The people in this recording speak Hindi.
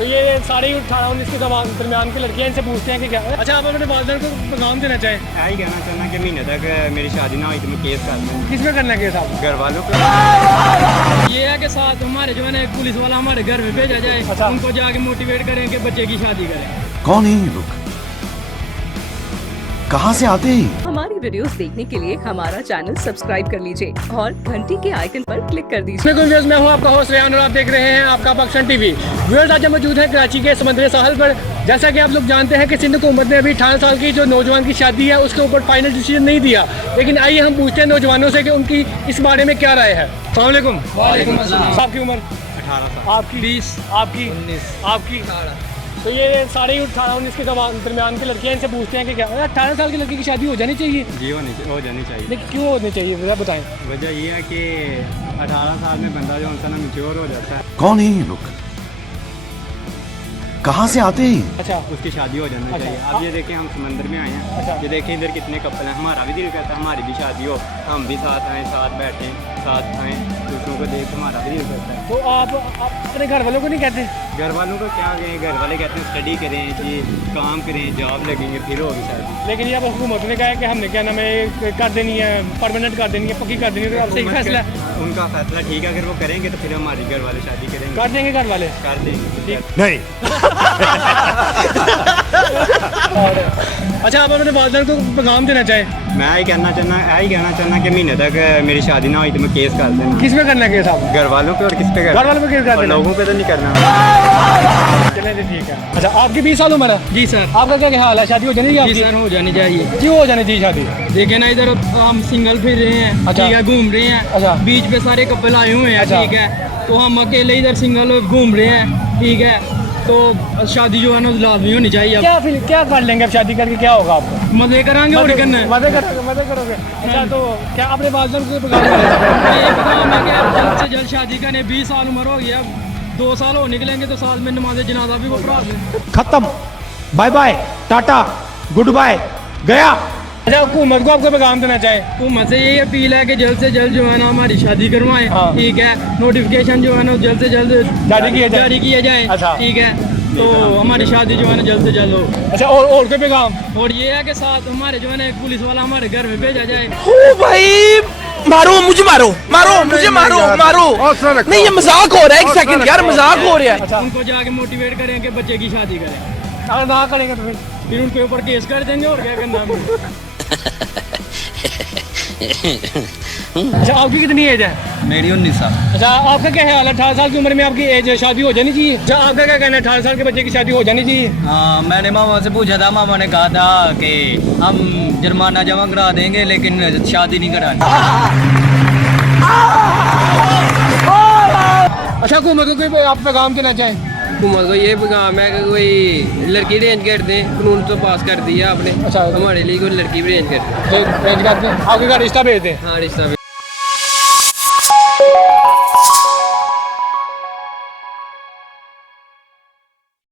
तो ये सारे 18-19 के दरमियान के लड़कियां इनसे पूछते हैं कि क्या। अच्छा, आप अपने वालिदैन को पैगाम देना चाहें? यही कहना चाहना कि महीने तक मेरी शादी ना हुई तो मैं केस कर दूँ। किस में करना है केस आप? घर वालों को। ये है कि साथ हमारे जो है ना एक पुलिस वाला हमारे घर में भेजा जाए। अच्छा। उनको जाके मोटिवेट करें कि बच्चे की शादी करें। कौन है ये लोग, कहाँ से आते हैं? हमारी वीडियोस देखने के लिए हमारा चैनल सब्सक्राइब कर लीजिए और घंटी के आइकन पर क्लिक कर दीजिए। मैं हूँ आपका होस्ट रेहान और आप देख रहे हैं आपका पाकिस्तान टीवी। व्यूअर्स, आज हम मौजूद हैं कराची के समंदर साहल पर। जैसा कि आप लोग जानते हैं कि सिंध हुकूमत ने अभी 18 साल की जो नौजवान की शादी है उसके ऊपर फाइनल डिसीजन नहीं दिया, लेकिन आइए हम पूछते हैं नौजवानों से कि उनकी इस बारे में क्या राय है। अस्सलाम वालेकुम। वालेकुम अस्सलाम। आपकी उम्र? 18 साल। आपकी? 20। आपकी? 19। आपकी? तो ये सारे 18-19 के दरमियान के लड़कियां इनसे पूछते हैं कि क्या 18 साल की लड़की की शादी हो जानी चाहिए? जी हो जानी चाहिए। लेकिन क्यों होनी चाहिए, जरा बताएं। वजह ये है कि 18 साल में बंदा जो होता है ना मैच्योर हो जाता है। कौन है ये लोग, कहाँ से आते हैं? अच्छा, उसकी शादी हो जानी अच्छा। चाहिए। अब ये देखें हम समंदर में आए हैं। अच्छा। ये देखें इधर कितने कपल हैं। हमारा भी दिल करता है हमारी भी शादी हो, हम भी साथ आएँ, साथ बैठें, साथ खाएँ, दूसरों को देख हमारा भी दिल करता है। तो आप अपने घर वालों को नहीं कहते? घर वालों को क्या कहें, घर वाले कहते हैं स्टडी करें जी, काम करें, जॉब लगेंगे फिर होगी शादी। लेकिन ये अब हुकूमत ने कहा है कि हमने क्या नाम है कर देनी है, परमानेंट कर देनी है, पक्की कर देनी है। तो अब सही फैसला है? उनका फैसला ठीक है। अगर वो करेंगे तो फिर हमारे घर वाले शादी करेंगे। कर देंगे घर वाले? कर देंगे। नहीं। अच्छा, आप अपने वालिदैन को पैगाम देना चाहें? मैं यही कहना चाहना कि महीने तक मेरी शादी ना हुई तो मैं केस कर दूँ। किस में करना है केस आप? घर वालों पे और किस पे घर वालों पे केस कर और देना? लोगों पे तो नहीं करना। चलें जी, ठीक है। अच्छा, आपकी 20 साल उम्र है? जी सर। आपका क्या हाल है, शादी हो जानी जी चाहिए सर, आपकी? हो जानी चाहिए। क्यों हो जानी चाहिए शादी? देखे ना इधर हम सिंगल फिर रहे हैं। अच्छा। ठीक है, घूम रहे हैं। अच्छा। बीच पे सारे कपल आए हुए हैं। अच्छा। ठीक है, तो हम अकेले इधर सिंगल घूम रहे हैं। ठीक है, तो शादी जो है ना लाजमी होनी चाहिए। अब क्या कर लेंगे अब शादी करके, क्या होगा आपको? मजे करांगे और करना है। मजे करोगे। अच्छा, तो क्या अपने वालिदैन को पैगाम देना चाहते हैं? ये पैगाम है कि जल्द से जल्द शादी करने। 20 साल उम्र हो गई, अब 2 साल हो निकलेंगे तो साल में नमाज जनाजा भी वो पढ़ा दें। खत्म, bye bye, tata, good bye, गया। अच्छा, हुकूमत को आपको पैगाम देना चाहें? हुकूमत से यही अपील है कि जल्द से जल्द जो है ना हमारी शादी करवाएं। हाँ। ठीक है, नोटिफिकेशन जो है ना जल्द से जल्द जारी किया जाए। अच्छा। ठीक है, तो हमारी शादी जो है ना जल्द से जल्द हो। अच्छा, और कोई पैगाम? और ये है कि साथ हमारे जो है ना एक पुलिस वाला हमारे घर में भेजा जाए। ओ भाई, मारो मुझे, मारो मुझे, मारो। नहीं, ये मजाक हो रहा है। एक सेकंड यार, मजाक हो रहा है। अच्छा, उनको जाके मोटिवेट करें कि बच्चे की शादी करें। अगर ना करेंगे तो फिर उनके ऊपर केस कर देंगे और क्या करना है। अच्छा, आपकी कितनी एज है? मेरी 19 साल। अच्छा, आपका क्या ख्याल है 18 साल की उम्र में आपकी एज शादी हो जानी चाहिए? अच्छा, आपका क्या कहना है, 18 साल के बच्चे की शादी हो जानी चाहिए? हाँ, मैंने मामा से पूछा था। मामा ने कहा था कि हम जुर्माना जमा करा देंगे लेकिन शादी नहीं करानी। अच्छा, हुकूमत को कोई आप पैगाम देना चाहें? हुकूमत को ये पैगाम है कि कोई लड़की अरेंज कर दें। कानून तो पास कर दिया आपने। अच्छा। हमारे लिए कोई लड़की भी अरेंज कर दें। आपके घर रिश्ता भेज दें। हाँ, रिश्ता भी।